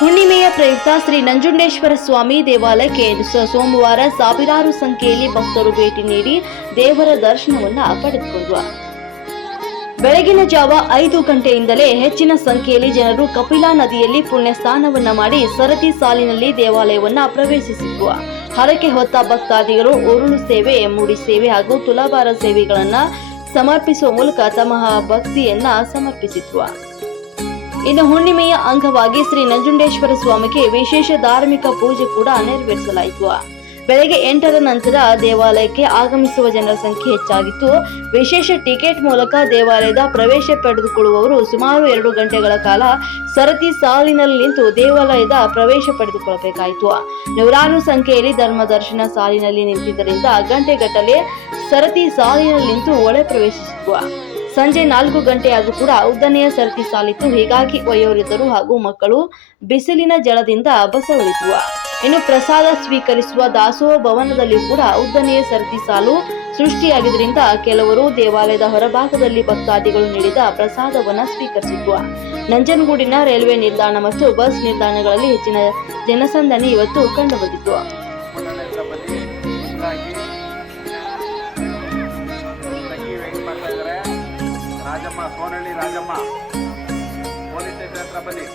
ಹುಣ್ಣಿಮೆಯ ಪ್ರಯುಕ್ತ ಶ್ರೀ ನಂಜುಂಡೇಶ್ವರ ಸ್ವಾಮಿ ದೇವಾಲಯಕ್ಕೆ ಸೋಮವಾರ ಸಾವಿರಾರು ಸಂಖ್ಯೆಯಲ್ಲಿ ಭಕ್ತರು ಭೇಟಿ ನೀಡಿ ದೇವರ ದರ್ಶನವನ್ನು ಪಡೆದುಕೊಂಡ್ರು. ಬೆಳಗಿನ ಜಾವ ಐದು ಗಂಟೆಯಿಂದಲೇ ಹೆಚ್ಚಿನ ಸಂಖ್ಯೆಯಲ್ಲಿ ಜನರು ಕಪಿಲಾ ನದಿಯಲ್ಲಿ ಪುಣ್ಯ ಸ್ನಾನವನ್ನ ಮಾಡಿ ಸರತಿ ಸಾಲಿನಲ್ಲಿ ದೇವಾಲಯವನ್ನ ಪ್ರವೇಶಿಸಿದ್ರು. ಹರಕೆ ಹೊತ್ತ ಭಕ್ತಾದಿಗಳು ಉರುಳು ಸೇವೆ, ಮೂಡಿ ಸೇವೆ ಹಾಗೂ ತುಲಾಭಾರ ಸೇವೆಗಳನ್ನ ಸಮರ್ಪಿಸುವ ಮೂಲಕ ತಮ್ಮ ಭಕ್ತಿಯನ್ನ ಸಮರ್ಪಿಸಿದ್ರು. ಇನ್ನು ಹುಣ್ಣಿಮೆಯ ಅಂಗವಾಗಿ ಶ್ರೀ ನಂಜುಂಡೇಶ್ವರ ಸ್ವಾಮಿಗೆ ವಿಶೇಷ ಧಾರ್ಮಿಕ ಪೂಜೆ ಕೂಡ ನೆರವೇರಿಸಲಾಯಿತು. ಬೆಳಗ್ಗೆ ಎಂಟರ ನಂತರ ದೇವಾಲಯಕ್ಕೆ ಆಗಮಿಸುವ ಜನರ ಸಂಖ್ಯೆ ಹೆಚ್ಚಾಗಿತ್ತು. ವಿಶೇಷ ಟಿಕೆಟ್ ಮೂಲಕ ದೇವಾಲಯದ ಪ್ರವೇಶ ಪಡೆದುಕೊಳ್ಳುವವರು ಸುಮಾರು ಎರಡು ಗಂಟೆಗಳ ಕಾಲ ಸರತಿ ಸಾಲಿನಲ್ಲಿ ನಿಂತು ದೇವಾಲಯದ ಪ್ರವೇಶ ಪಡೆದುಕೊಳ್ಳಬೇಕಾಯಿತು. ನೂರಾರು ಸಂಖ್ಯೆಯಲ್ಲಿ ಧರ್ಮ ದರ್ಶನ ಸಾಲಿನಲ್ಲಿ ನಿಂತಿದ್ದರಿಂದ ಗಂಟೆಗಟ್ಟಲೆ ಸರತಿ ಸಾಲಿನಲ್ಲಿ ನಿಂತು ಒಳ ಪ್ರವೇಶಿಸಿತು ಸಂಜೆ ನಾಲ್ಕು ಗಂಟೆ ಆದರೂ ಕೂಡ ಉದ್ದನೆಯ ಸರತಿ ಸಾಲಿತು ಹೀಗಾಗಿ ವಯೋವೃದ್ಧರು ಹಾಗೂ ಮಕ್ಕಳು ಬಿಸಿಲಿನ ಜಳದಿಂದ ಬಸವಳಿತು ಇನ್ನು ಪ್ರಸಾದ ಸ್ವೀಕರಿಸುವ ದಾಸೋಹ ಭವನದಲ್ಲಿ ಕೂಡ ಉದ್ದನೆಯ ಸರತಿ ಸಾಲು ಸೃಷ್ಟಿಯಾಗಿದ್ದರಿಂದ ಕೆಲವರು ದೇವಾಲಯದ ಹೊರಭಾಗದಲ್ಲಿ ಭಕ್ತಾದಿಗಳು ನೀಡಿದ ಪ್ರಸಾದವನ್ನು ಸ್ವೀಕರಿಸಿದ್ವು. ನಂಜನಗೂಡಿನ ರೈಲ್ವೆ ನಿಲ್ದಾಣ ಮತ್ತು ಬಸ್ ನಿಲ್ದಾಣಗಳಲ್ಲಿ ಹೆಚ್ಚಿನ ಜನಸಂದಣಿ ಇವತ್ತು ಕಂಡುಬಂದಿತ್ತು. ರಾಜಮ್ಮ ಸೋನಹಳ್ಳಿ ರಾಜಮ್ಮ ಪೊಲೀಸ್ ಸ್ಟೇಷನ್ ಹತ್ರ ಬನ್ನಿ